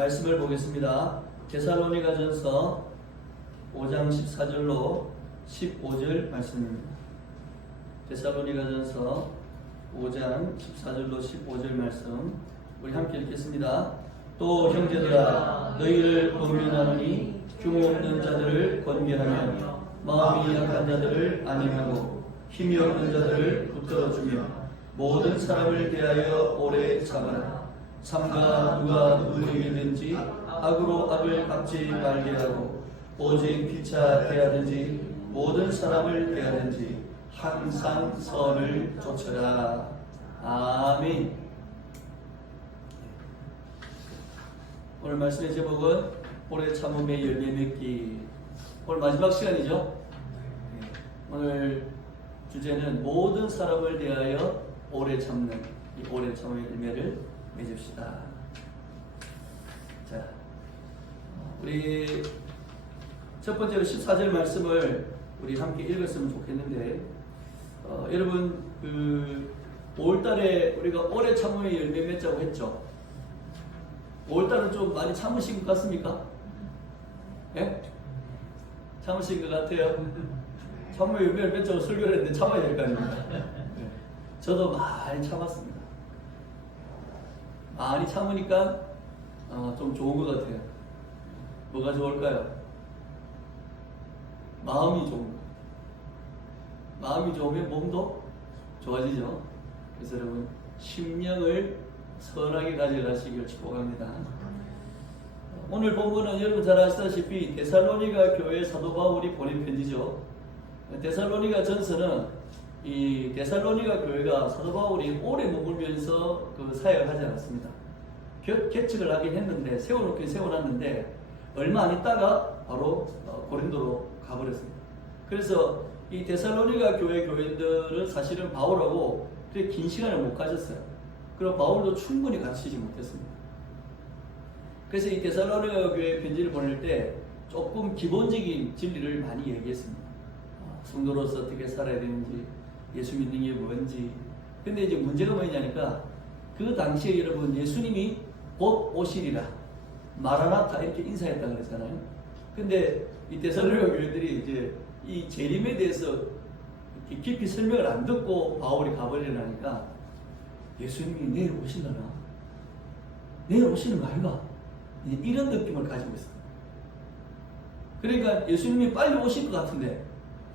말씀을 보겠습니다. 데살로니가전서 5장 14절로 15절 말씀입니다. 데살로니가전서 5장 14절로 15절 말씀 우리 함께 읽겠습니다. 또 형제들아 너희를 권면하노니 흉 없는 자들을 권면하며 마음이 약한 자들을 안위하고 힘이 없는 자들을 붙들어주며 모든 사람을 대하여 오래 참아라. 삼가 누가 누구에게든지 악으로 악을 갚지 말게 하고 오직 피차 대하든지 모든 사람을 대하든지 항상 선을 좇으라. 아멘. 오늘 말씀의 제목은 오래 참음의 열매 맺기. 오늘 마지막 시간이죠. 오늘 주제는 모든 사람을 대하여 오래 참는 이 오래 참음의 열매를 맺읍시다. 자, 우리 첫 번째로 14절 말씀을 우리 함께 읽었으면 좋겠는데, 여러분 5월달에 우리가 오래 참음의 열매 맺자고 했죠. 5월달은 좀 많이 참으신 것 같습니까? 예? 참으신 것 같아요. 참음의 열매를 맺자고 설교를 했는데 참아야 될 거 아닙니까? 저도 많이 참았습니다. 많이 참으니까 좀 좋은 것 같아요. 뭐가 좋을까요? 마음이 좋은 것. 마음이 좋으면 몸도 좋아지죠. 그래서 여러분 심령을 선하게 가져가시길 축복합니다. 오늘 본문은 여러분 잘 아시다시피 데살로니가 교회 사도 바울이 보낸 편지죠. 데살로니가 전서는 이 데살로니가 교회가 사도 바울이 오래 머물면서 그 사역을 하지 않았습니다. 개척을 하긴 했는데 세워놓긴 세워놨는데 얼마 안 있다가 바로 고린도로 가버렸습니다. 그래서 이 데살로니가 교회 교인들은 사실은 바울하고 그렇게 긴 시간을 못 가졌어요. 그리고 바울도 충분히 가르치지 못했습니다. 그래서 이 데살로니가 교회 편지를 보낼 때 조금 기본적인 진리를 많이 얘기했습니다. 성도로서 어떻게 살아야 되는지, 예수 믿는 게 뭔지. 근데 이제 문제가 뭐냐니까 그 당시에 여러분 예수님이 곧 오시리라 마라나타 이렇게 인사했다고 그랬잖아요. 근데 이 데살로니가 교회들이 이제 이 재림에 대해서 깊이 설명을 안 듣고 바울이 가버리려니까 예수님이 내일 오실라나? 내일 오시는 거 아닌가? 이런 느낌을 가지고 있어요. 그러니까 예수님이 빨리 오실 것 같은데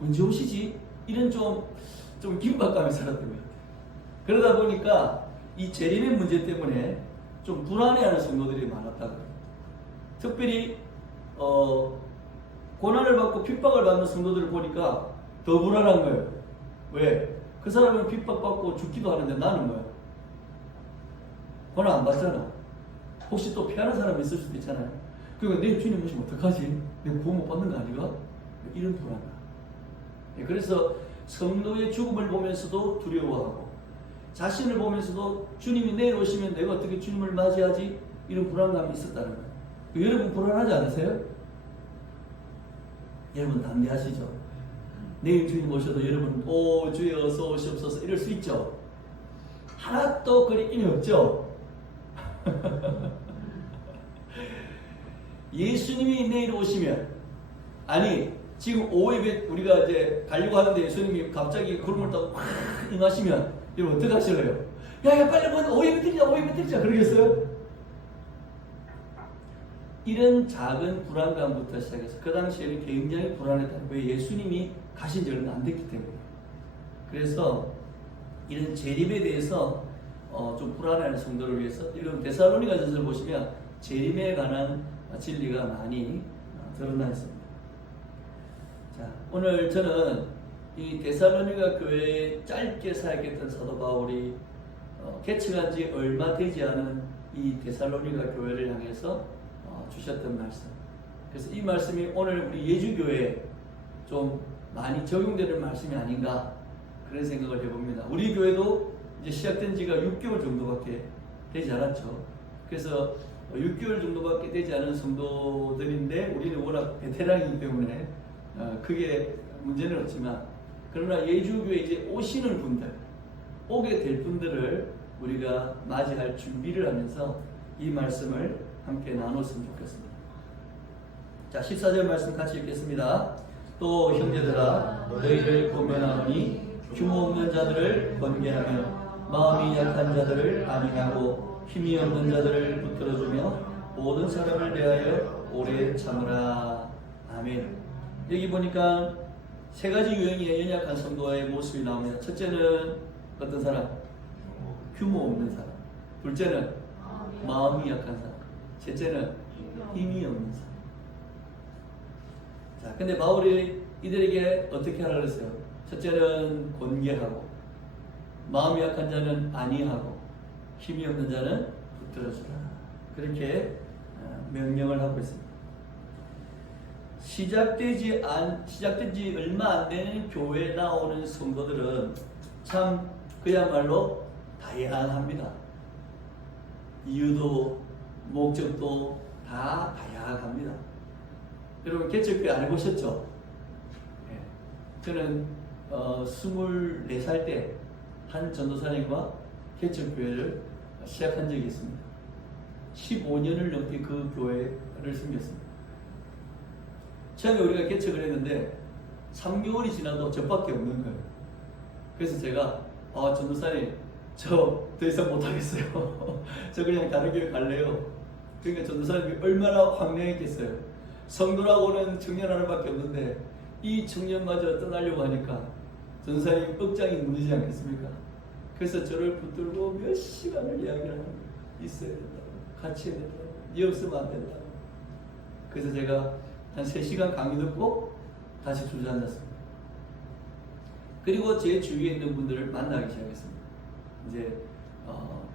언제 오시지? 이런 좀 긴박감에 살았던 것 같아요. 그러다 보니까 이 재림의 문제 때문에 좀 불안해하는 성도들이 많았다고 해요. 특별히 고난을 받고 핍박을 받는 성도들을 보니까 더 불안한 거예요. 왜? 그 사람은 핍박받고 죽기도 하는데 나는 뭐야? 고난 안 받잖아. 혹시 또 피하는 사람이 있을 수도 있잖아요. 그러니까 내일 주님 오시면 어떡하지? 내가 구원 못 받는 거 아닌가? 이런 불안감. 그래서 성도의 죽음을 보면서도 두려워하고 자신을 보면서도 주님이 내일 오시면 내가 어떻게 주님을 맞이하지? 이런 불안감이 있었다는 거예요. 여러분 불안하지 않으세요? 여러분 담대하시죠? 내일 주님 오셔도 여러분 오 주여 어서 오시옵소서 이럴 수 있죠? 하나도 그리 힘이 없죠? 예수님이 내일 오시면 아니 지금 오후에 우리가 이제 가려고 하는데 예수님이 갑자기 구름을 타고 확 임하시면 여러분 어떻게 하실래요? 야 빨리 오후에 드리자 그러겠어요? 이런 작은 불안감부터 시작해서 그 당시에는 굉장히 불안했다. 왜? 예수님이 가신 지 얼마 안 됐기 때문에. 그래서 이런 재림에 대해서 좀 불안해하는 성도를 위해서 이런 데살로니가 전서를 보시면 재림에 관한 진리가 많이 드러나 있습니다. 자, 오늘 저는 이 데살로니가 교회에 짧게 사역했던 사도 바울이 개척한 지 얼마 되지 않은 이 데살로니가 교회를 향해서 주셨던 말씀. 그래서 이 말씀이 오늘 우리 예주교회에 좀 많이 적용되는 말씀이 아닌가 그런 생각을 해봅니다. 우리 교회도 이제 시작된 지가 6개월 정도밖에 되지 않았죠. 그래서 6개월 정도밖에 되지 않은 성도들인데 우리는 워낙 베테랑이기 때문에 크게 문제는 없지만 그러나 예주교회에 이제 오시는 분들, 오게 될 분들을 우리가 맞이할 준비를 하면서 이 말씀을 함께 나눴으면 좋겠습니다. 자, 14절 말씀 같이 읽겠습니다. 또 형제들아 너희를 권면하노니 규모 없는 자들을 권계하며 마음이 약한 자들을 안위하고 힘이 없는 자들을 붙들어주며 모든 사람을 대하여 오래 참으라. 아멘. 여기 보니까 세 가지 유형의 연약한 성도의 모습이 나옵니다. 첫째는 어떤 사람? 규모 없는 사람. 둘째는 마음이 약한 사람. 셋째는 힘이 없는 사람. 자, 근데 바울이 이들에게 어떻게 하라 그랬어요? 첫째는 권계하고, 마음이 약한 자는 안위하고, 힘이 없는 자는 붙들어주라. 그렇게 명령을 하고 있습니다. 시작된 지 얼마 안 되는 교회에 나오는 성도들은 참 그야말로 다양합니다. 이유도 목적도 다 다양합니다. 여러분 개척교회 안 해보셨죠? 네. 저는 24살 때 한 전도사님과 개척교회를 시작한 적이 있습니다. 15년을 넘게 그 교회를 섬겼습니다. 처음에 우리가 개척을 했는데 3개월이 지나도 저밖에 없는 거예요. 그래서 제가 전도사님 저 더 이상 못하겠어요. 저 그냥 다른 교회 갈래요. 그러니까 전도사님이 얼마나 황량했겠어요. 성도라고는 청년 하나밖에 없는데 이 청년마저 떠나려고 하니까 전도사님 억장이 무너지지 않겠습니까? 그래서 저를 붙들고 몇 시간을 이야기를 하는 거예요. 있어야 된다고, 같이 해야 된다고, 니 없으면 안 된다고. 그래서 제가 한 3시간 강의 듣고 다시 주저앉았습니다. 그리고 제 주위에 있는 분들을 만나기 시작했습니다. 이제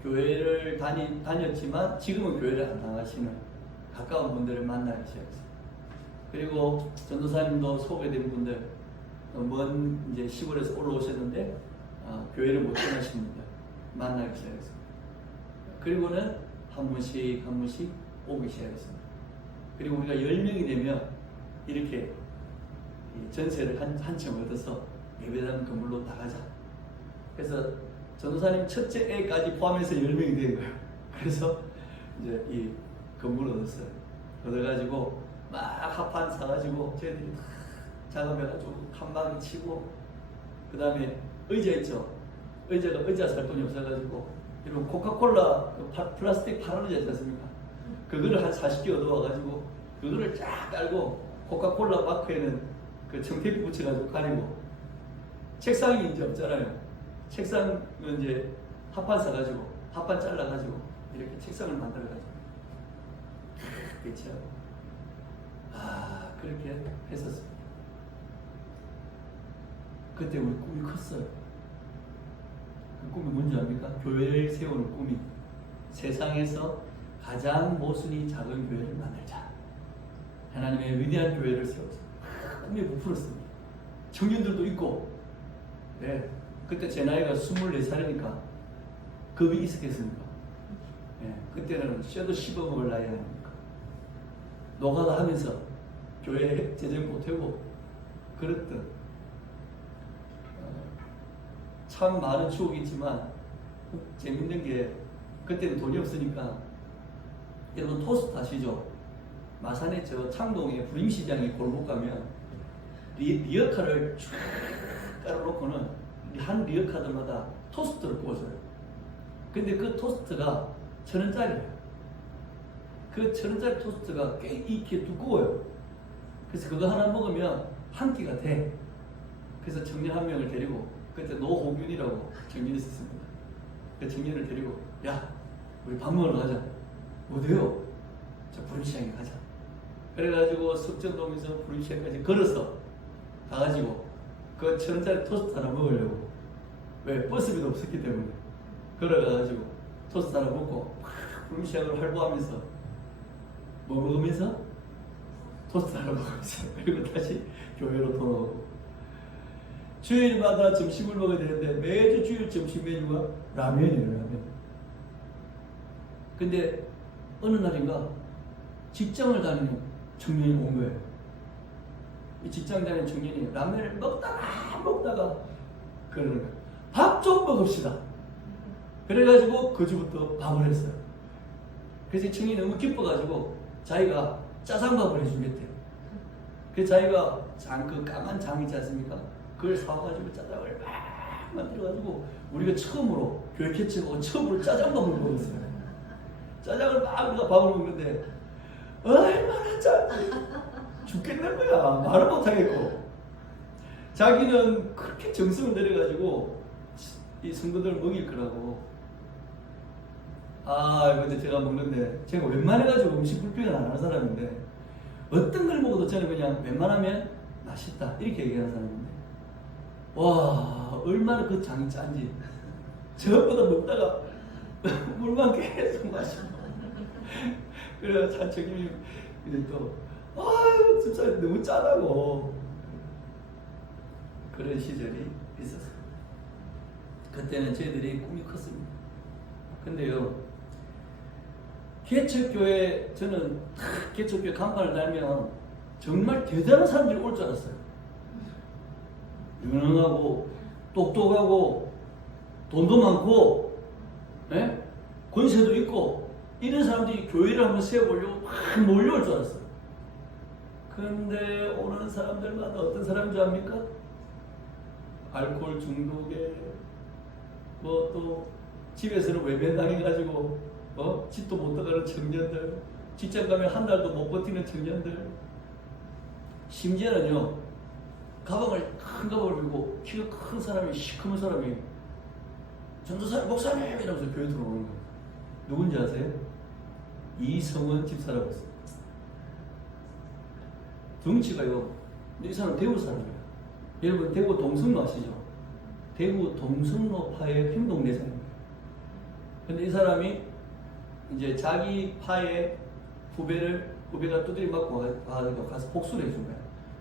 교회를 다녔지만 지금은 교회를 안 나가시는 가까운 분들을 만나기 시작했습니다. 그리고 전도사님도 소개된 분들, 먼 이제 시골에서 올라오셨는데 교회를 못 떠나신 분들 만나기 시작했습니다. 그리고는 한 분씩 오기 시작했습니다. 그리고 우리가 10명이 되면 이렇게 전세를 한 채 얻어서 예배당 건물로 나가자. 그래서 전도사님 첫째 애까지 포함해서 10명이 된 거예요. 그래서 이제 이 건물을 얻었어요. 얻어가지고 막 합판 사가지고 저희들이 다 작업해가지고 칸막이 치고, 그 다음에 의자 있죠. 의자 살 돈이 없어가지고 이런 코카콜라 플라스틱 파란 의자 있지 않습니까? 그거를 한 40개 얻어와가지고 그거를 쫙 깔고 코카콜라 마크에는 그 청테이프 붙여가지고 가리고, 책상이 이제 없잖아요. 책상은 이제 합판 사가지고 합판 잘라가지고 이렇게 책상을 만들어가지고 그렇죠. 그렇게 했었습니다. 그때 우리 꿈이 컸어요. 그 꿈이 뭔지 압니까? 교회를 세우는 꿈이 세상에서 가장 모순이 작은 교회를 만들자. 하나님의 위대한 교회를 세워서 꿈이 부풀었습니다. 청년들도 있고, 네. 그때 제 나이가 24살이니까 겁이 있었겠습니까? 네. 그때는 쇠도 씹어먹을 나이 아닙니까? 노가다 하면서 교회 재정 보태고 그랬던 참 많은 추억이 있지만 재밌는 게 그때는 돈이 없으니까, 여러분 토스트 아시죠? 마산에 저 창동에 부림시장에 골목 가면 리어카를 쫙 깔아놓고는 한 리어카드마다 토스트를 구워줘요. 근데 그 토스트가 1,000원짜리예요. 그 1,000원짜리 토스트가 꽤 이렇게 두꺼워요. 그래서 그거 하나 먹으면 한 끼가 돼. 그래서 청년 한 명을 데리고, 그때 노호균이라고 청년이 있었습니다. 그 청년을 데리고, 야, 우리 밥 먹으러 가자. 어디요? 저 부림시장에 가자. 그래가지고 석전동에서 부림시장까지 걸어서 가가지고 그 1,000원짜리 토스트 하나 먹으려고. 왜? 버스비도 없었기 때문에. 걸어가가지고 토스트 하나 먹고 부림시장을 활보하면서 뭐 먹으면서? 토스트 하나 먹으면서 그리고 다시 교회로 돌아오고. 주일마다 점심을 먹어야 되는데 매주 주일 점심 메뉴가 라면이에요. 라면. 근데 어느 날인가 직장을 다니는 청년이 온 거예요. 이 직장 다니는 청년이 라면을 먹다가 그러는 거예요. 밥 좀 먹읍시다. 그래가지고 그 주부터 밥을 했어요. 그래서 이 청년이 너무 기뻐가지고 자기가 짜장밥을 해주겠대요. 그래서 자기가 그 까만 장 있지 않습니까? 그걸 사와가지고 짜장을 막 만들어가지고 우리가 처음으로 교회 개척하고 처음으로 짜장밥을 먹었어요. 짜장을 막 우리가 밥을 먹는데 얼마나 죽겠는 거야. 말을 못하겠고 자기는 그렇게 정성을 들여가지고 이 성도들 먹일 거라고. 근데 제가 먹는데 제가 웬만해가지고 음식 불평을 안 하는 사람인데 어떤 걸 먹어도 저는 그냥 웬만하면 맛있다 이렇게 얘기하는 사람인데 와 얼마나 그 장이 짠지 저것보다 먹다가 물만 계속 마시고 그래서 찬청님이 또 진짜 너무 짜다고 그런 시절이 있었어요. 그때는 저희들이 꿈이 컸습니다. 근데요 개척교회 저는 개척교회 간판을 달면 정말 대단한 사람들이 올 줄 알았어요. 유능하고 똑똑하고 돈도 많고 권세도 있고 이런 사람들이 교회를 한번 세워보려고 막 몰려올 줄 알았어요. 근데 오는 사람들마다 어떤 사람인 줄 압니까? 알코올 중독에 뭐 또 집에서는 외면당해가지고 집도 못 들어가는 청년들, 직장 가면 한 달도 못 버티는 청년들, 심지어는요 가방을 큰 가방을 들고 키가 큰 사람이 시커먼 사람이 전도사님 목사님 이러면서 교회 들어오는 거예요. 누군지 아세요? 이성원 집사라고 했어요. 덩치가요. 이 사람 대구 사람이에요. 여러분 대구 동성로 아시죠? 대구 동성로파의 행동대사입니다. 근데 이 사람이 이제 자기 파의 후배가 두드리 맞고 가서 복수를 해준 거야.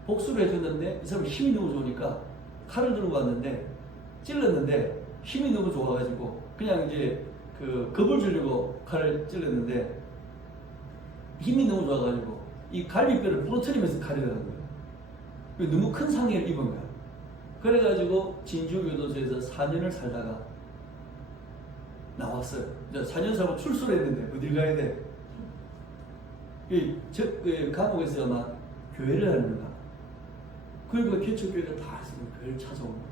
복수를 해줬는데 이 사람이 힘이 너무 좋으니까 칼을 들고 왔는데 찔렀는데 힘이 너무 좋아가지고 그냥 이제 겁을 주려고 칼을 찔렀는데 힘이 너무 좋아가지고 이 갈비뼈를 부러뜨리면서 칼이 들어간 거예요. 너무 큰 상해를 입은 거야. 그래가지고 진주교도소에서 4년을 살다가 나왔어요. 이제 4년 살고 출소를 했는데 어딜 가야 돼? 감옥에서 막 교회를 하는 거야. 그러니까 개척교회가 다 있으면 교회를 찾아오는 거야.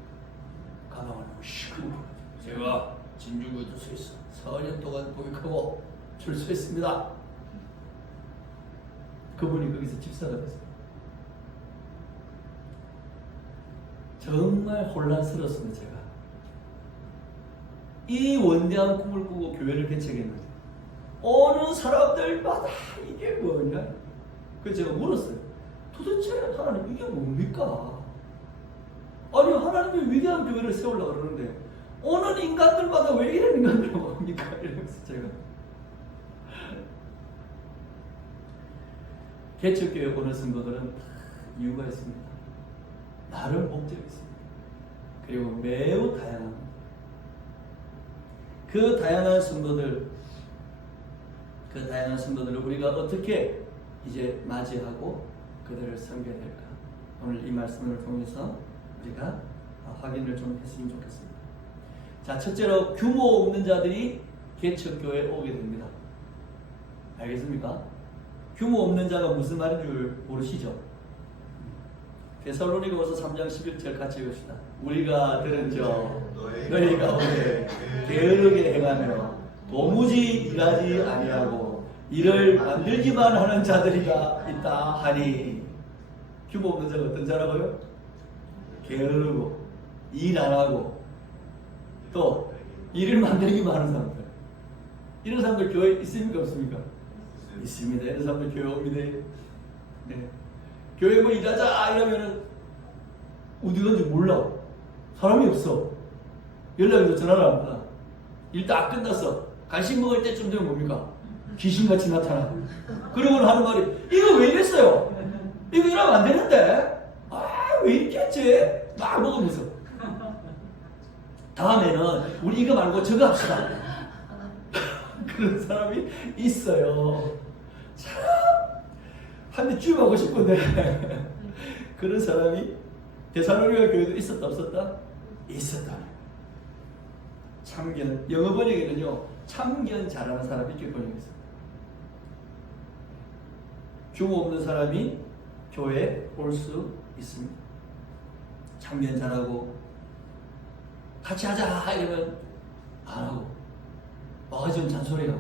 가방을 놓고 시끄럽고 제가 진주교도소에서 4년 동안 복역하고 출소했습니다. 그분이 거기서 집사가 됐어요. 정말 혼란스러웠습니다. 제가 이 원대한 꿈을 꾸고 교회를 개척했는데 오는 사람들마다 이게 뭐냐? 그래서 제가 물었어요. 도대체 하나님 이게 뭡니까? 아니 하나님이 위대한 교회를 세우려고 그러는데 오는 인간들마다 왜 이런 인간들을 뭡니까? 이러면서 제가 개척교회 오는 성도들은 다 이유가 있습니다. 나름 목적이 있습니다. 그리고 매우 다양합니다. 그 다양한 성도들을 우리가 어떻게 이제 맞이하고 그들을 섬겨야 될까? 오늘 이 말씀을 통해서 우리가 확인을 좀 했으면 좋겠습니다. 자, 첫째로 규모 없는 자들이 개척교회에 오게 됩니다. 알겠습니까? 규모 없는 자가 무슨 말인 줄 모르시죠? 데살로니가후서 3장 11절 같이 읽읍시다. 우리가 들은 너희 가운데 게으르게 행하며 도무지 일하지 아니하고 이를 만들기만 하는 자들이가 있다 하니. 규모 없는 자가 어떤 자라고요? 게으르고 일 안 하고 또 일을 만들기만 하는 사람들. 이런 사람들 교회에 있습니까 없습니까? 있습니다. 이런 사람들 교회 옵니다. 네. 교회 뭐 일하자 이러면은 어디 간지 몰라. 사람이 없어. 연락해도 전화를 안 받아. 일 다 끝났어. 간식 먹을 때쯤 되면 뭡니까? 귀신같이 나타나. 그러고는 하는 말이 이거 왜 이랬어요? 이거 이러면 안 되는데? 왜 이렇게 했지? 막 먹으면서 다음에는 우리 이거 말고 저거 합시다. 그런 사람이 있어요. 참 한 대 쥐어가고 싶은데 그런 사람이 데살로니가 교회도 있었다 없었다? 있었다. 참견, 영어 번역에는요 참견 잘하는 사람이 이렇게 번역했어요. 규모 없는 사람이 교회에 올 수 있습니다. 참견 잘하고 같이 하자 이러면 안 하고 와가지고 잔소리하고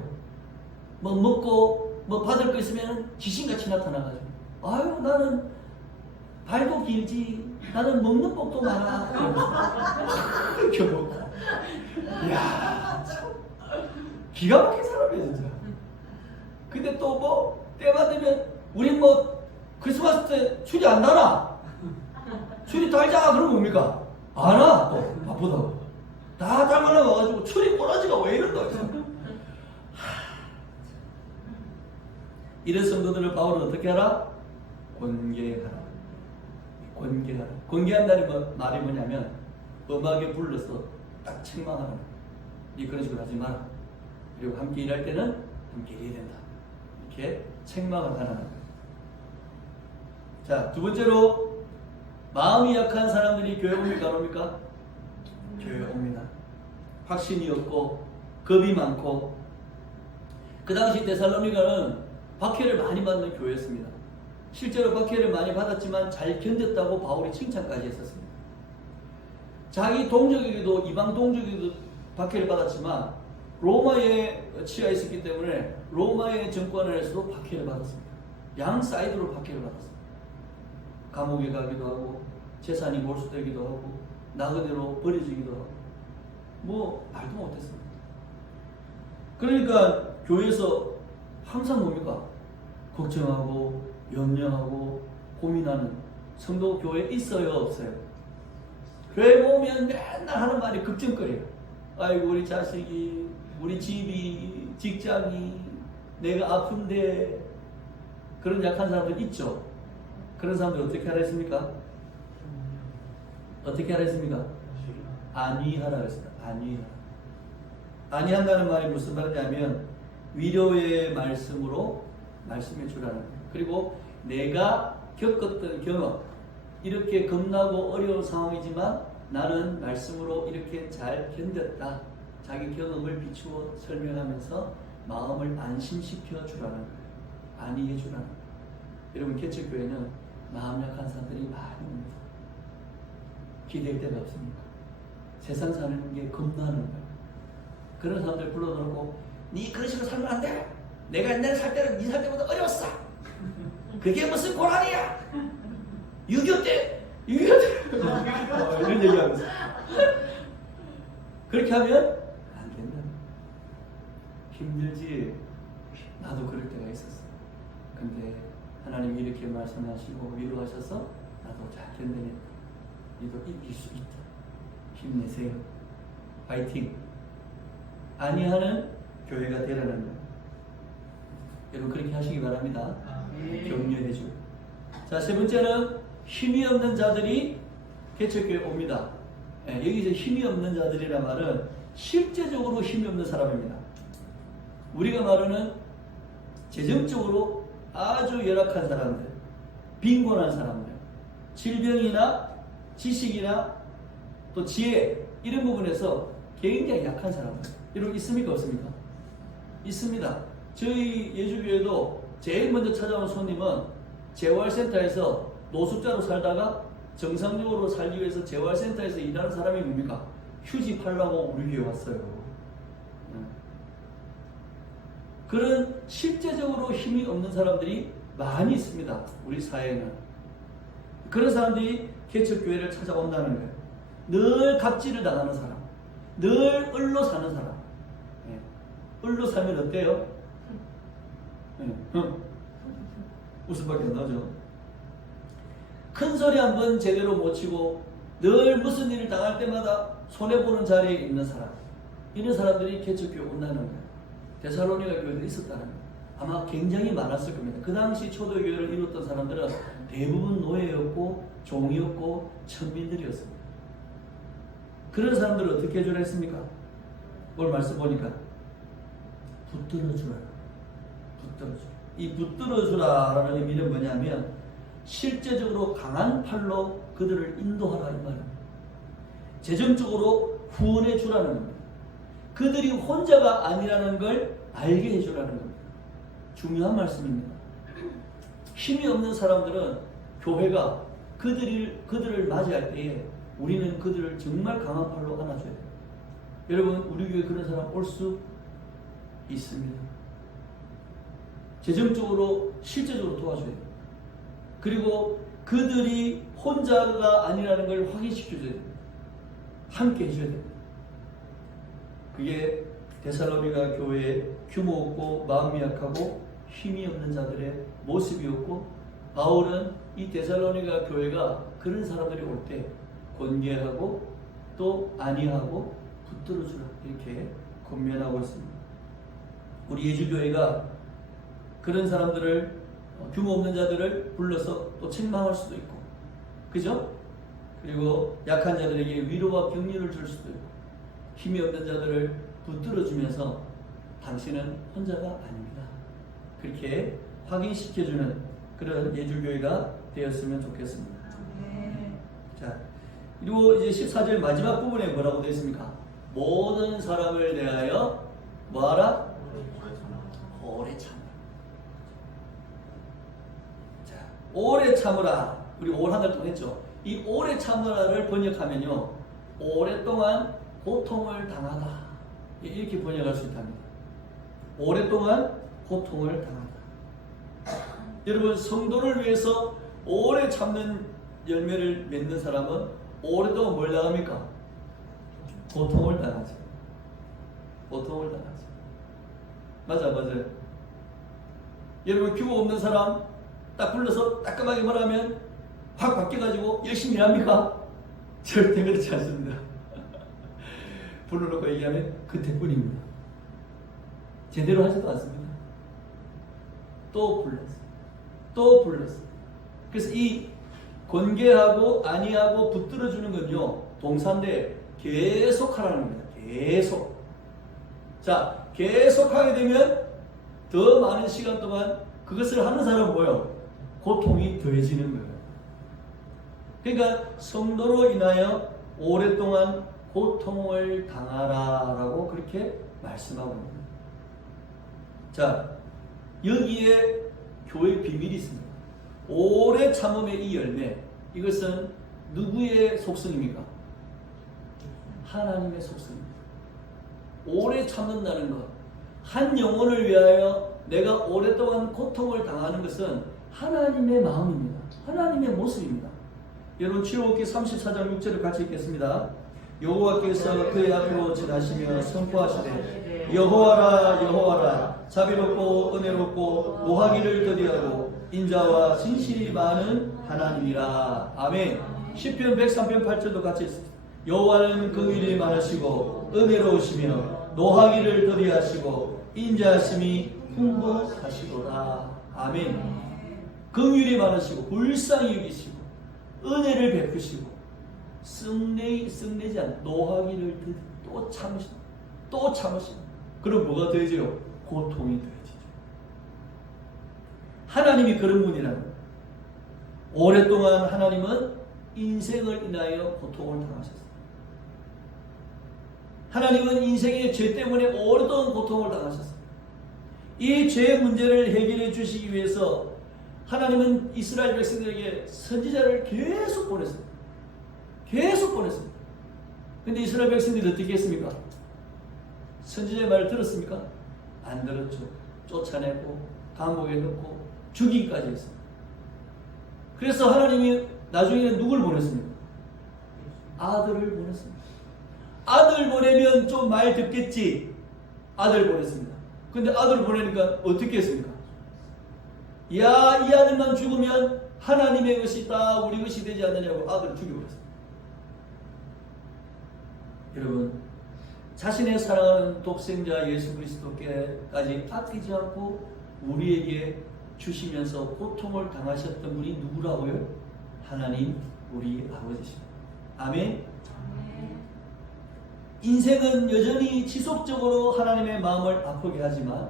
뭐 먹고 뭐 받을 거 있으면 귀신같이 나타나가지고 아유 나는 발도 길지 나는 먹는 법도 많아 이렇게 먹고 이야 참 기가 막힌 사람이야 진짜. 근데 또 뭐 때가 되면 우린 뭐 크리스마스 때 추리 안 달아 추리 달자 그러면 뭡니까? 안 와 또 바쁘다고 다 달마나 와가지고 추리 꼬라지가 왜 이런다 이런 성도들을 바울은 어떻게 하라? 권계하라. 권계하라. 권계한다는 말이 뭐냐면 음악에 불러서 딱 책망하라. 니 그런 식으로 하지 마라. 그리고 함께 일할 때는 함께 일해야 된다. 이렇게 책망을 하라는 거예요. 자, 두 번째로 마음이 약한 사람들이 교회 옵니까 안 옵니까? 교회 옵니다. 확신이 없고 겁이 많고 그 당시 데살로니가는 박해를 많이 받는 교회였습니다. 실제로 박해를 많이 받았지만 잘 견뎠다고 바울이 칭찬까지 했었습니다. 자기 동족에게도 이방 동족에게도 박해를 받았지만 로마에 치하 있었기 때문에 로마의 정권에서도 박해를 받았습니다. 양 사이드로 박해를 받았습니다. 감옥에 가기도 하고 재산이 몰수되기도 하고 나그네로 버려지기도 하고 뭐 말도 못했습니다. 그러니까 교회에서 항상 뭡니까? 걱정하고 염려하고 고민하는 성도 교회에 있어요 없어요? 교회 보면 맨날 하는 말이 걱정거려요. 아이고 우리 자식이 우리 집이 직장이 내가 아픈데 그런 약한 사람들 있죠. 그런 사람들 어떻게 하라 했습니까? 어떻게 하라 했습니까? 안위하라 했습니다. 안위하라. 안위한다는 말이 무슨 말이냐면 위로의 말씀으로 말씀해 주라는 거예요. 그리고 내가 겪었던 경험 이렇게 겁나고 어려운 상황이지만 나는 말씀으로 이렇게 잘 견뎠다. 자기 경험을 비추어 설명하면서 마음을 안심시켜 주라는 거예요. 안위해 주라는 거예요. 여러분 개척교회는 마음 약한 사람들이 많이 옵니다. 기댈 데가 없습니까? 세상 사는 게 겁나는 거예요. 그런 사람들 불러놓고 니 그런 식으로 살면 안 돼. 내가 옛날에 살 때는 니 살 때보다 어려웠어. 그게 무슨 고난이야. 6.25 때 이런 얘기하면서 그렇게 하면 안 된다. 힘들지. 나도 그럴 때가 있었어. 근데 하나님이 이렇게 말씀하시고 위로하셔서 나도 잘 견뎌냈다. 너도 이길 수 있다. 힘내세요. 파이팅. 아니하는 교회가 되라는 거예요. 여러분 그렇게 하시기 바랍니다. 격려해주고. 자, 세 번째는 힘이 없는 자들이 개척교회에 옵니다. 여기서 힘이 없는 자들이란 말은 실제적으로 힘이 없는 사람입니다. 우리가 말하는 재정적으로 아주 열악한 사람들, 빈곤한 사람들, 질병이나 지식이나 또 지혜 이런 부분에서 굉장히 약한 사람들 이런 게 있습니까 없습니까? 있습니다. 저희 예주교회도 제일 먼저 찾아온 손님은 재활센터에서 노숙자로 살다가 정상적으로 살기 위해서 재활센터에서 일하는 사람이 뭡니까? 휴지 팔라고 우리 교회 왔어요. 그런 실제적으로 힘이 없는 사람들이 많이 있습니다. 우리 사회에는. 그런 사람들이 개척교회를 찾아온다는 거예요. 늘 갑질을 당하는 사람, 늘 을로 사는 사람. 을로 살면 어때요? 웃음밖에 안 나오죠. 큰 소리 한번 제대로 못 치고 늘 무슨 일을 당할 때마다 손해보는 자리에 있는 사람, 이런 사람들이 개척교회 온다는 거예요. 데살로니가 교회도 있었다는 거예요. 아마 굉장히 많았을 겁니다. 그 당시 초대교회를 이뤘던 사람들은 대부분 노예였고 종이었고 천민들이었습니다. 그런 사람들을 어떻게 해주라 했습니까? 오늘 말씀 보니까 붙들어주라. 붙들어주라. 이 붙들어주라라는 의미는 뭐냐면 실제적으로 강한 팔로 그들을 인도하라 이 말입니다. 재정적으로 후원해 주라는 겁니다. 그들이 혼자가 아니라는 걸 알게 해주라는 겁니다. 중요한 말씀입니다. 힘이 없는 사람들은 교회가 그들을 맞이할 때에 우리는 그들을 정말 강한 팔로 안아줘야 돼요. 여러분, 우리 교회 그런 사람 올 수 있습니다. 재정적으로 실제적으로 도와줘야 돼요. 그리고 그들이 혼자가 아니라는 걸 확인시켜줘야 됩니다. 함께 해줘야 됩니다. 그게 데살로니가 교회의 규모 없고 마음이 약하고 힘이 없는 자들의 모습이었고, 바울은 이 데살로니가 교회가 그런 사람들이 올 때 권계하고 또 안위하고 붙들어주라 이렇게 권면하고 있습니다. 우리 예주교회가 그런 사람들을, 규모 없는 자들을 불러서 또 책망할 수도 있고, 그죠? 그리고 약한 자들에게 위로와 격려를 줄 수도 있고, 힘이 없는 자들을 붙들어주면서 당신은 혼자가 아닙니다, 그렇게 확인시켜주는 그런 예주교회가 되었으면 좋겠습니다. 자, 그리고 이제 14절 마지막 부분에 뭐라고 되어 있습니까? 모든 사람을 대하여 뭐하라? 오래 참으라. 자, 오래 참으라. 우리 올 한 달 동안 했죠. 이 오래 참으라를 번역하면요, 오랫동안 고통을 당하다, 이렇게 번역할 수 있답니다. 오랫동안 고통을 당하다. 여러분, 성도를 위해서 오래 참는 열매를 맺는 사람은 오랫동안 뭘 당합니까? 고통을 당하죠. 고통을 당하죠. 맞아요. 여러분, 규모 없는 사람 딱 불러서 따끔하게 말하면 확 바뀌어가지고 열심히 일합니까? 절대 그렇지 않습니다. 불러놓고 얘기하면 그때뿐입니다. 제대로 하지도 않습니다. 또 불렀어. 그래서 이 권계하고 안위하고 붙들어주는 건요, 동사인데 계속 하라는 겁니다. 계속. 자, 계속 하게 되면 더 많은 시간 동안 그것을 하는 사람은 뭐예요? 고통이 더해지는 거예요. 그러니까 성도로 인하여 오랫동안 고통을 당하라라고 그렇게 말씀하고 있습니다. 자, 여기에 교회 비밀이 있습니다. 오래 참음의 이 열매, 이것은 누구의 속성입니까? 하나님의 속성입니다. 오래 참는다는 것, 한 영혼을 위하여 내가 오랫동안 고통을 당하는 것은 하나님의 마음입니다. 하나님의 모습입니다. 여러분, 출애굽기 34장 6절을 같이 읽겠습니다. 여호와께서 그의 앞으로 지나시며 선포하시되 여호와라 여호와라, 자비롭고 은혜롭고 노하기를 더디하고 인자와 진실이 많은 하나님이라. 아멘. 시편 103편 8절도 같이 있습니다. 여호와는 긍휼이 많으시고 은혜로우시며 노하기를 더디하시고 인자하심이 풍부하시도다. 아멘. 긍휼이 많으시고 불쌍히 여기시고 은혜를 베푸시고 썩내지 않는 노하기를 또 참으시고 그럼 뭐가 더해져요? 고통이 더해지죠. 하나님이 그런 분이라는 거예요. 오랫동안 하나님은 인생을 인하여 고통을 당하셨어요. 하나님은 인생의 죄 때문에 오랫동안 고통을 당하셨어요. 이 죄 문제를 해결해 주시기 위해서 하나님은 이스라엘 백성들에게 선지자를 계속 보냈습니다. 근데 이스라엘 백성들이 어떻게 했습니까? 선지자의 말을 들었습니까? 안 들었죠. 쫓아내고 감옥에 넣고 죽이기까지 했습니다. 그래서 하나님이 나중에는 누굴 보냈습니까? 아들을 보냈습니다. 아들 보내면 좀 말 듣겠지. 아들 보냈습니다. 근데 아들 보내니까 어떻게 했습니까? 야, 이 아들만 죽으면 하나님의 것이다, 우리 것이 되지 않느냐고 아들을 죽여버렸습니다. 여러분, 자신의 사랑하는 독생자 예수 그리스도께까지 아끼지 않고 우리에게 주시면서 고통을 당하셨던 분이 누구라고요? 하나님, 우리 아버지십니다. 아멘. 인생은 여전히 지속적으로 하나님의 마음을 아프게 하지만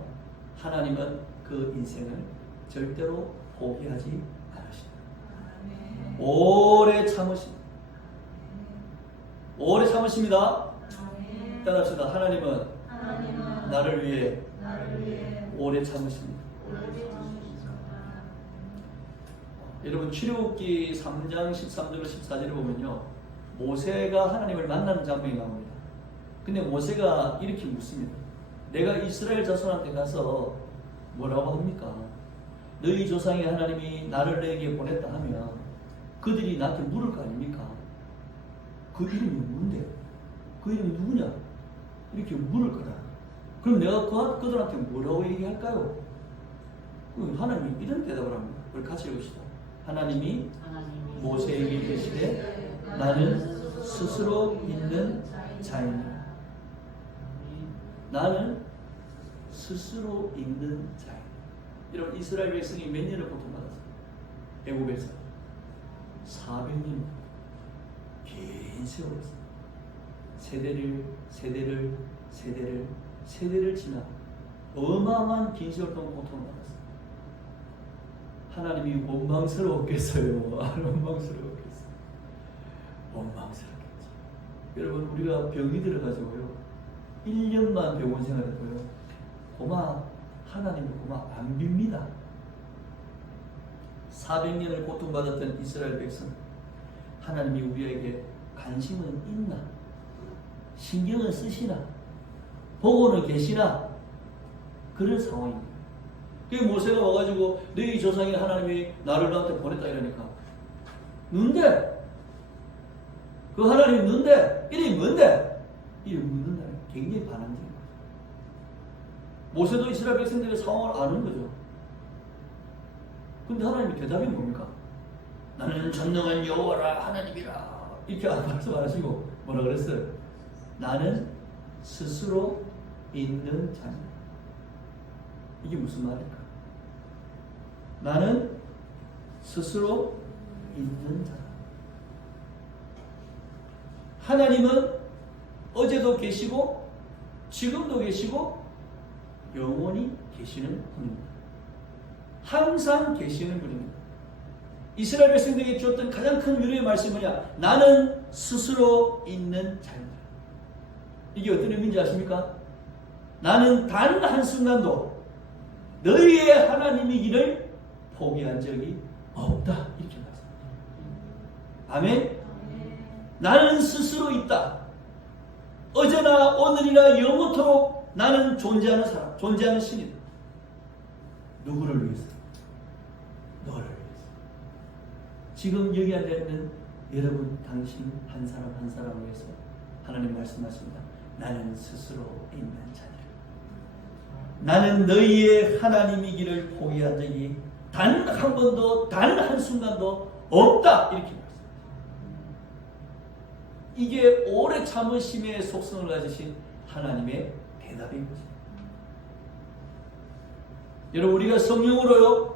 하나님은 그 인생을 절대로 포기하지 않으십니다. 오래 참으십니다. 따라합시다. 하나님은 나를 위해 오래 참으십니다. 여러분 출애굽기 3장 13절로 14절을 보면요, 모세가 하나님을 만나는 장면이 나옵니다. 근데 모세가 이렇게 묻습니다. 내가 이스라엘 자손한테 가서 뭐라고 합니까? 너희 조상의 하나님이 나를 너에게 보냈다 하면 그들이 나한테 물을 거 아닙니까? 그 이름이 뭔데? 그 이름이 누구냐? 이렇게 물을 거다. 그럼 내가 그들한테 뭐라고 얘기할까요? 하나님이 이런 대답을 합니다. 우리 같이 읽읍시다. 하나님이 모세에게 이르시되 나는 스스로 있는 자이니라. 나는 스스로 있는 자이니라. 여러분, 이스라엘 백성이 몇 년을 고통받았어요? 애굽에서 400년 긴 세월이었어요. 세대를 지나 어마어마한 긴 세월 동안 고통을 받았어요. 하나님이 원망스러웠겠어요? 안 원망스러웠겠어요? 원망스럽겠죠. 여러분, 우리가 병이 들어가지고요, 1년만 병원 생활해도요, 고마 하나님이 고마 안 빕니다. 400년을 고통받았던 이스라엘 백성, 하나님이 우리에게 관심은 있나? 신경을 쓰시나? 보고는 계시나? 그런 상황입니다. 그 모세가 와가지고 너희 조상의 하나님이 나를 너한테 보냈다 이러니까, 누군데? 그 하나님이 누군데? 이름이 뭔데? 이름이 묻는다. 굉장히 반항적인 거죠. 모세도 이스라엘 백성들의 상황을 아는 거죠. 근데 하나님의 대답이 뭡니까? 나는 전능한 여호와라 하나님이라 이렇게 말씀 안 하시고 뭐라 그랬어요? 나는 스스로 있는 자입니다. 이게 무슨 말일까? 나는 스스로 있는 자. 하나님은 어제도 계시고 지금도 계시고 영원히 계시는 분입니다. 항상 계시는 분입니다. 이스라엘 백성들에게 주었던 가장 큰 위로의 말씀이 뭐냐? 나는 스스로 있는 자입니다. 이게 어떤 의미인지 아십니까? 나는 단 한순간도 너희의 하나님이기를 포기한 적이 없다. 이렇게 말씀합니다. 아멘? 나는 스스로 있다. 어제나 오늘이나 영원토록 나는 존재하는 사람, 존재하는 신이다. 누구를 위해서? 너를 위해서. 지금 여기 앉아있는 여러분, 당신 한 사람 한 사람을 위해서 하나님 말씀하십니다. 나는 스스로 있는 자니라. 나는 너희의 하나님이기를 포기한 적이 단 한 번도, 단 한순간도 없다. 이렇게 말씀합니다. 이게 오래 참으심의 속성을 가지신 하나님의 대답인 거죠. 여러분, 우리가 성령으로요,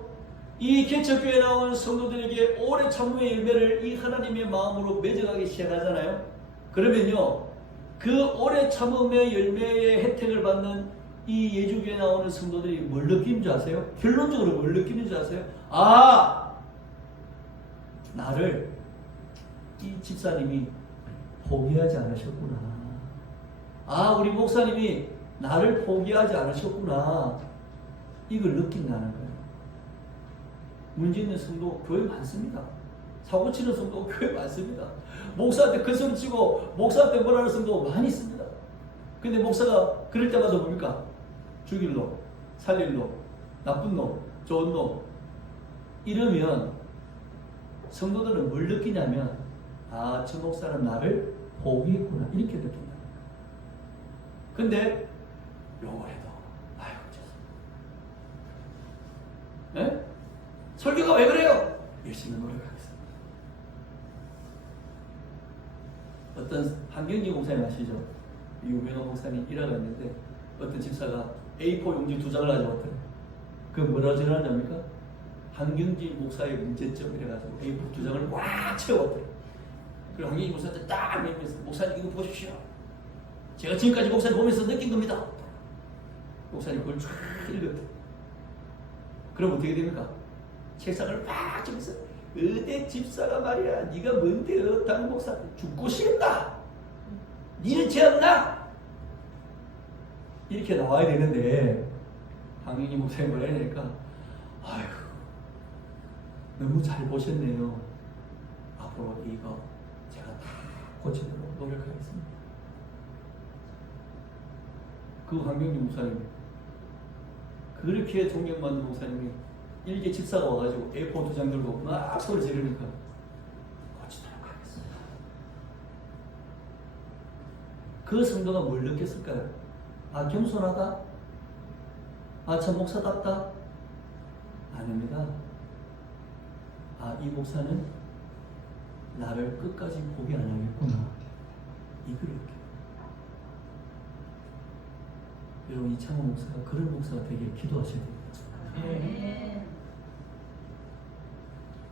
이 개척교회에 나오는 성도들에게 오래 참음의 열매를 이 하나님의 마음으로 맺어가기 시작하잖아요. 그러면요, 그 오래 참음의 열매의 혜택을 받는 이 예주교회에 나오는 성도들이 뭘 느끼는 줄 아세요? 결론적으로 뭘 느끼는 줄 아세요? 아, 나를 이 집사님이 포기하지 않으셨구나. 아, 우리 목사님이 나를 포기하지 않으셨구나. 이걸 느낀다는 거예요. 문제 있는 성도 교회 많습니다. 사고 치는 성도 교회 많습니다. 목사한테 큰 소리 치고 목사한테 뭐라는 성도 많이 있습니다. 근데 목사가 그럴 때마다 뭡니까? 죽일 놈, 살릴 놈, 나쁜 놈, 좋은 놈. 이러면 성도들은 뭘 느끼냐면, 아, 저 목사는 나를 포기했구나. 이렇게 느낀다. 근데 요거 해도 아유, 죄송합니다. 네? 설교가 왜 그래요? 열심히 노력하겠습니다. 어떤 한경지 목사님 아시죠? 유명한 목사님 일화가 있는데, 어떤 집사가 A4 용지 2장을 가져왔더래요. 그 뭐라고 전하냐니까? 한경지 목사의 문제점 이래가지고 A4 2장을 꽉 채워왔더래요. 그리고 한경지 목사한테 딱 내면서, 목사님 이거 보십시오. 제가 지금까지 목사님 보면서 느낀 겁니다. 목사님 그걸 쫙 읽었대요. 그럼 어떻게 됩니까? 책상을 막 치면서, 어대 집사가 말이야, 네가 뭔데 어떤 목사 죽고 싶다. 니는 죄 없나? 이렇게 나와야 되는데, 황영희 목사님 뭐라 하니까, 아휴, 너무 잘 보셨네요. 앞으로 이거 제가 다 고치도록 노력하겠습니다. 그 황병준 목사님, 그렇게 존경받는 목사님이 일개 집사가 와가지고 A4 2장 들고 막 소리 지르니까 고치도록 하겠습니다. 그 성도가 뭘 느꼈을까요? 아, 겸손하다? 아, 참 목사답다? 아닙니다. 아, 이 목사는 나를 끝까지 포기 안 하겠구나. 이걸 느껴요. 여러분, 이창호 목사가 그런 목사가 되게 기도하셔야 됩니다.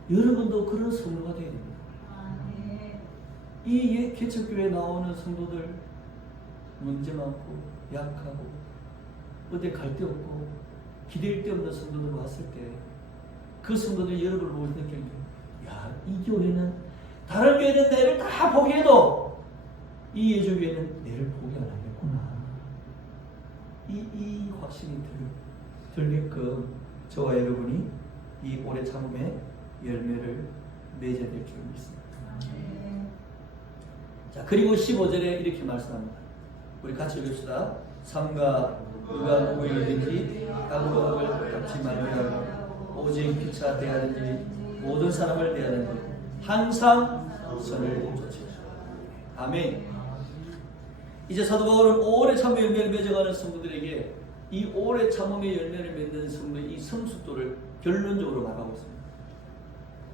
여러분도 그런 성도가 되어야 됩니다. 이 개척교회에 나오는 성도들 문제 많고 약하고 어디 갈 데 없고 기댈 데 없는 성도들 왔을 때 그 성도들이 여러분을 보고 느끼는 게, 야, 이 교회는 다른 교회는 내를 다 포기해도 이 예조교회는 내를 포기 안 하겠구나. 이 확신이 들게끔 저와 여러분이 이 오래 참음의 열매를 맺어야 될 줄 믿습니다. 자, 그리고 15절에 이렇게 말씀합니다. 우리 같이 읽읍시다. 삼가 누가 누구에게든지 악을 갚지 말고 오직 피차 대하든지 모든 사람을 대하든지 항상 선을 쫓으시오. 아멘. 이제 사도 바울은 오래 참음의 열매를 맺어가는 성도들에게 이 오래 참음의 열매를 맺는 성도의 이 성숙도를 결론적으로 말하고 있습니다.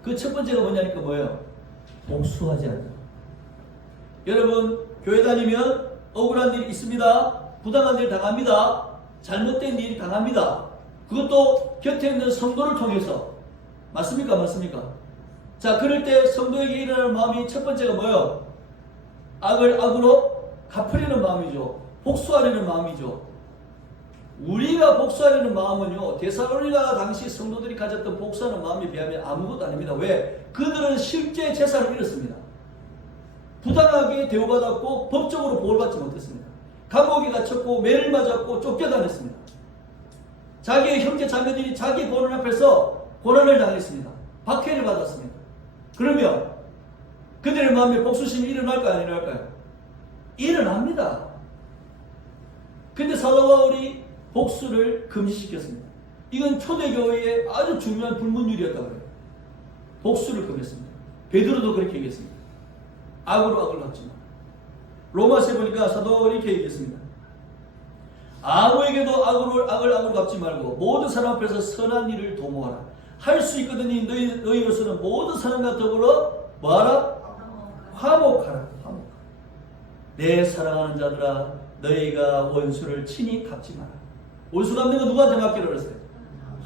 그 첫 번째가 뭐냐니까 뭐예요? 복수하지 않는 것. 여러분, 교회 다니면 억울한 일이 있습니다. 부당한 일 당합니다. 잘못된 일이 당합니다. 그것도 곁에 있는 성도를 통해서. 맞습니까? 맞습니까? 자, 그럴 때 성도에게 일어나는 마음이 첫 번째가 뭐예요? 악을 악으로 갚으려는 마음이죠. 복수하려는 마음이죠. 우리가 복수하려는 마음은요, 데살로니가 당시 성도들이 가졌던 복수하는 마음에 비하면 아무것도 아닙니다. 왜? 그들은 실제 재산을 잃었습니다. 부당하게 대우받았고 법적으로 보호받지 못했습니다. 감옥에 갇혔고 매를 맞았고 쫓겨다녔습니다. 자기의 형제 자매들이 자기 보는 앞에서 고난을 당했습니다. 박해를 받았습니다. 그러면 그들의 마음에 복수심이 일어날까요? 안 일어날까요? 일어납니다. 근데 사도 바울이 복수를 금지시켰습니다. 이건 초대교회의 아주 중요한 불문율이었다고 해요. 복수를 금했습니다. 베드로도 그렇게 얘기했습니다. 악으로 악을 갚지 마. 로마서에 보니까 사도 바울이 이렇게 얘기했습니다. 아무에게도 악을 갚지 말고 모든 사람 앞에서 선한 일을 도모하라. 할 수 있거든요. 너희로서는 모든 사람과 더불어 뭐하라? 화목하라. 내 사랑하는 자들아, 너희가 원수를 친히 갚지 마라. 원수 갚는 거 누구한테 맡기라 그랬어요?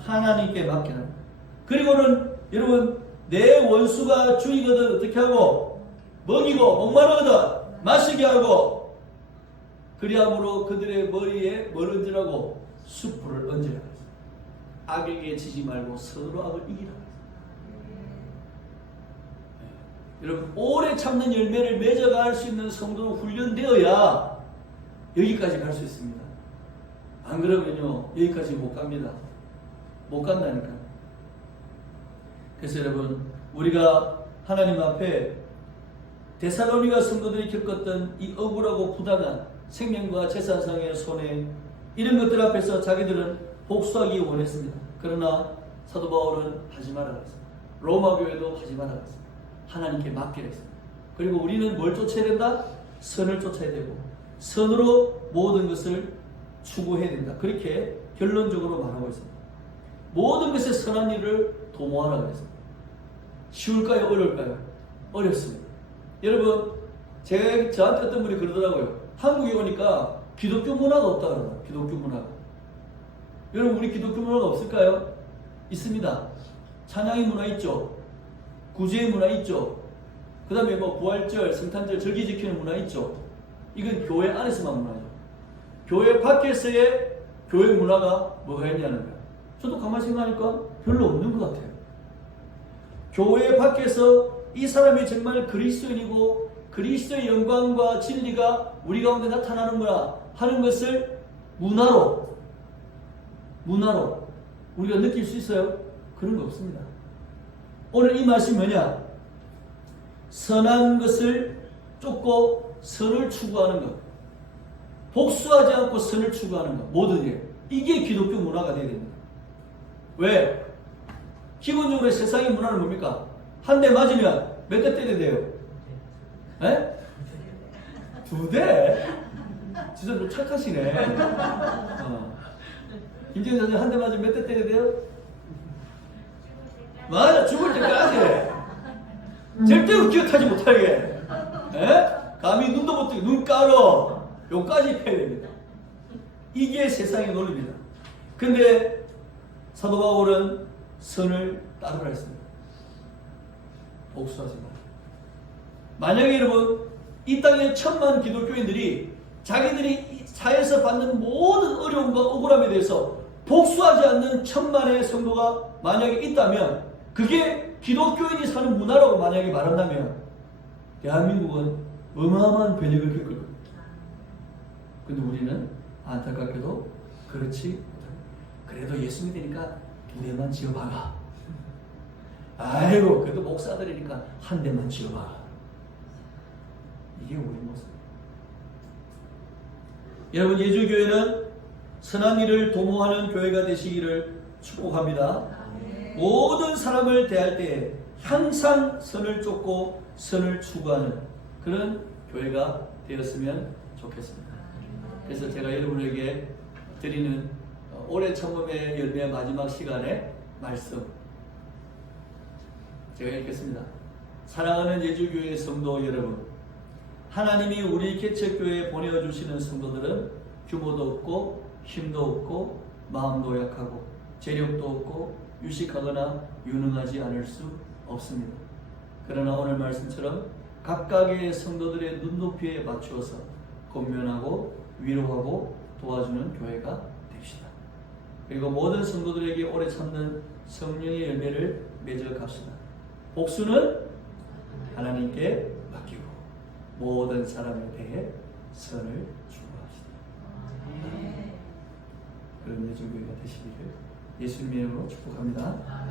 하나님께 맡기라. 그리고는 여러분, 내 원수가 주이거든 어떻게 하고? 먹이고 목마르거든 마시게 하고, 그리함으로 그들의 머리에 뭘 얹으라고? 수풀을 얹으라고 했어요. 악에게 지지 말고 서로 악을 이기라고 했어요. 여러분, 오래 참는 열매를 맺어갈 수 있는 성도는 훈련되어야 여기까지 갈 수 있습니다. 안 그러면요, 여기까지 못 갑니다. 못 간다니까. 그래서 여러분, 우리가 하나님 앞에 데살로니가 성도들이 겪었던 이 억울하고 부당한 생명과 재산상의 손해, 이런 것들 앞에서 자기들은 복수하기 원했습니다. 그러나 사도 바울은 하지 말아라 했습니다. 로마 교회도 하지 말아라 했습니다. 하나님께 맡기라 했습니다. 그리고 우리는 뭘 쫓아야 된다? 선을 쫓아야 되고 선으로 모든 것을 추구해야 된다. 그렇게 결론적으로 말하고 있습니다. 모든 것에 선한 일을 도모하라고 했습니다. 쉬울까요? 어려울까요? 어렵습니다. 여러분, 저한테 어떤 분이 그러더라고요. 한국에 오니까 기독교 문화가 없다 그러더라고요. 기독교 문화가. 여러분, 우리 기독교 문화가 없을까요? 있습니다. 찬양의 문화 있죠. 구제의 문화 있죠. 그 다음에 뭐 부활절, 성탄절, 절기 지키는 문화 있죠. 이건 교회 안에서만 문화죠. 교회 밖에서의 교회 문화가 뭐가 있냐는 거예요. 저도 가만히 생각하니까 별로 없는 것 같아요. 교회 밖에서 이 사람이 정말 그리스도인이고 그리스도의 영광과 진리가 우리 가운데 나타나는구나 하는 것을 문화로 우리가 느낄 수 있어요? 그런 거 없습니다. 오늘 이 말씀이 뭐냐? 선한 것을 쫓고 선을 추구하는 것. 복수하지 않고 선을 추구하는 것. 모든 일. 이게 기독교 문화가 되어야 됩니다. 왜? 기본적으로 세상의 문화는 뭡니까? 한 대 맞으면 몇 대 때려야 돼요? 에? 2대? 진짜 좀 착하시네. 김재현 선생님 한 대 맞으면 몇 대 때려야 돼요? 맞아, 죽을 때까지. 절대 기억하지 못하게. 에? 감히 눈도 못 뜨게 눈 깔어. 요까지 패야 됩니다. 이게 세상의 논리입니다. 근데 사도 바울은 선을 따르라 했습니다. 복수하지 마라. 만약에 여러분 이 땅의 천만 기독교인들이 자기들이 사회에서 받는 모든 어려움과 억울함에 대해서 복수하지 않는 천만의 성도가 만약에 있다면, 그게 기독교인이 사는 문화라고 만약에 말한다면 대한민국은 어마어마한 변혁을 겪을 겁니다. 근데 우리는 안타깝게도 그렇지 못합니다. 그래도 예수 믿으니까 2대만 지어봐라. 아이고 그래도 목사들이니까 1대만 지어봐라. 이게 우리 모습. 여러분, 예주교회는 선한 일을 도모하는 교회가 되시기를 축복합니다. 모든 사람을 대할 때에 항상 선을 쫓고 선을 추구하는 그런 교회가 되었으면 좋겠습니다. 그래서 제가 여러분에게 드리는 올해 청음의 열매 마지막 시간에 말씀 제가 읽겠습니다. 사랑하는 예주교회 성도 여러분, 하나님이 우리 개척교회에 보내주시는 성도들은 규모도 없고 힘도 없고 마음도 약하고 재력도 없고 유식하거나 유능하지 않을 수 없습니다. 그러나 오늘 말씀처럼 각각의 성도들의 눈높이에 맞추어서 권면하고 위로하고 도와주는 교회가 됩시다. 그리고 모든 성도들에게 오래 참는 성령의 열매를 맺어 갑시다. 복수는 하나님께 맡기고 모든 사람에 대해 선을 추구합시다. 그런 예주교회가 되시기를 예수님의 이름으로 축복합니다.